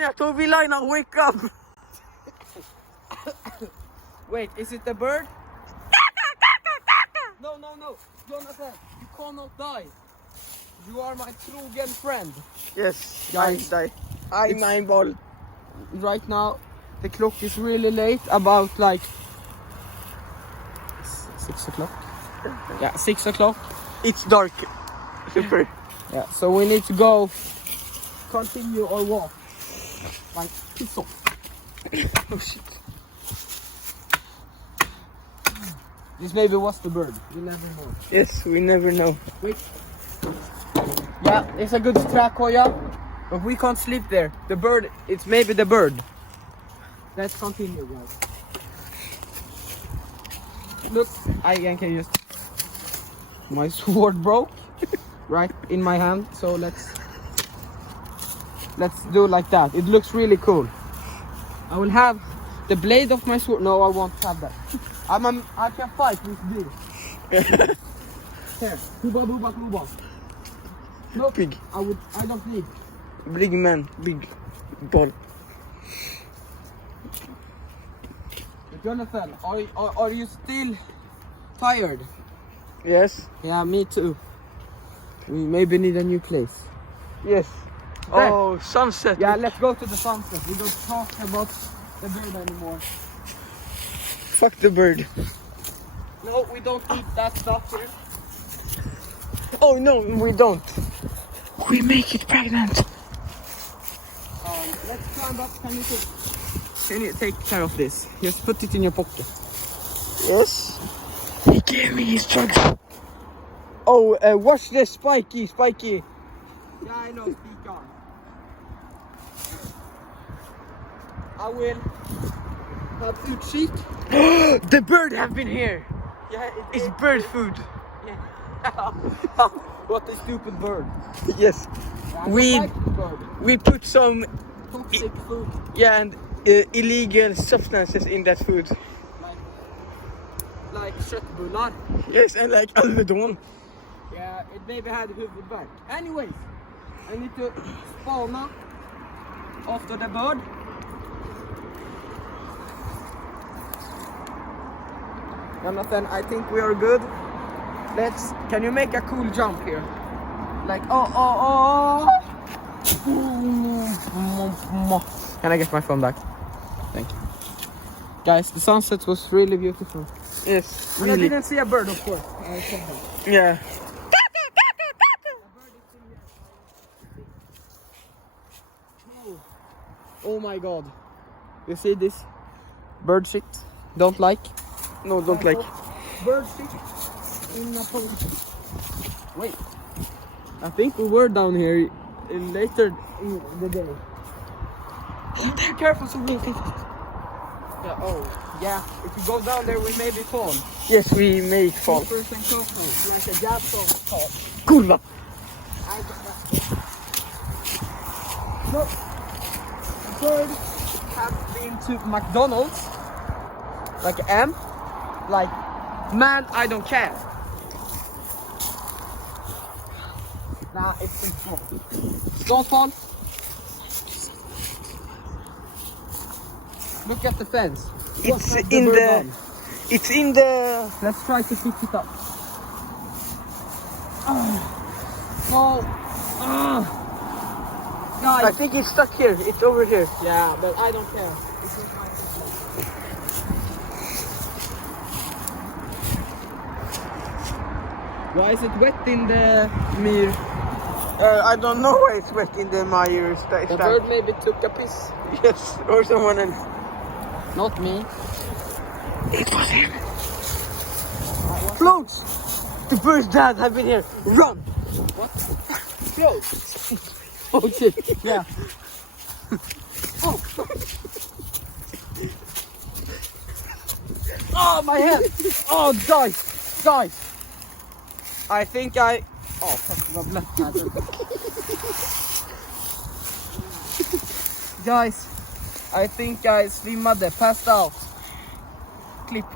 Tovilina, wake up! Wait, is it the bird? No, Jonathan, you cannot die. You are my true friend. Yes, Guys, I'm 9 ball. Right now, the clock is really late, about like 6 o'clock. Yeah, 6 o'clock. It's dark. Super. Yeah, so we need to go continue our walk. Like, piss off. Oh shit. This maybe was the bird. You never know. Yes, we never know. Wait. Yeah, it's a good Krakoya, but we can't sleep there. The bird, it's maybe the bird. Let's continue, guys. Look, I can use my sword broke right in my hand, so let's do like that. It looks really cool. I will have the blade of my sword. No, I won't have that. I can fight with this. Here, Kuba. No, Big. I don't need. Big man, big ball. Jonathan, are you still tired? Yes. Yeah, me too. We maybe need a new place. Yes. Okay. Oh, sunset. Yeah, let's go to the sunset. We don't talk about the bird anymore. Fuck the bird. No, we don't eat that stuff here. Oh no, we don't. We make it pregnant. Let's climb up. Can you take care of this? Just put it in your pocket. Yes. He gave me his drugs. Oh, watch this, Spiky. Yeah, I know. Speak on. I will have food sheet. The bird have been here. Yeah, It's bird food. Yeah. What a stupid bird. Yes. Yeah, I We- don't like the bird. We put some Toxic food. and illegal substances in that food. Like köttbullar. Yes, and like Alvedon. Yeah, it maybe had huvudvärk. Anyways, I need to spana after the bird. Jonathan, I think we are good. Can you make a cool jump here? Like, oh. Can I get my phone back? Thank you. Guys, the sunset was really beautiful. Yes, And I really. didn't see a bird, of course. Yeah. Oh my god. You see this? Bird shit. Don't like. No, don't like. Bird shit in a pond. Wait. I think we were down here later in the day. Be careful, so we. Yeah, oh, yeah. If we go down there, we maybe fall. Yes, we may fall. First and close, like a jab fall. Kurva. I got that. Look. Bird have been to McDonald's. Like M. Like, man, I don't care. Nah, it's in fall. Don't fall. Look at the fence. What It's has in bird the. done? It's in the. Let's try to pick it up. No. I Guys. think it's stuck here. It's over here. Yeah, but I don't care. This is my business. Why is it wet in the mirror? I don't know why it's wet in the mire. The bird maybe took a piss. Yes, or someone else. Not me. It was him. Floats. The bird's dad have been here. Run. What? Close. Oh shit. Yeah. Oh. Oh, my head. Oh, guys. I think I... Oh, fuck, vad blött här. Guys, I think I slimmade, passed out. Clip.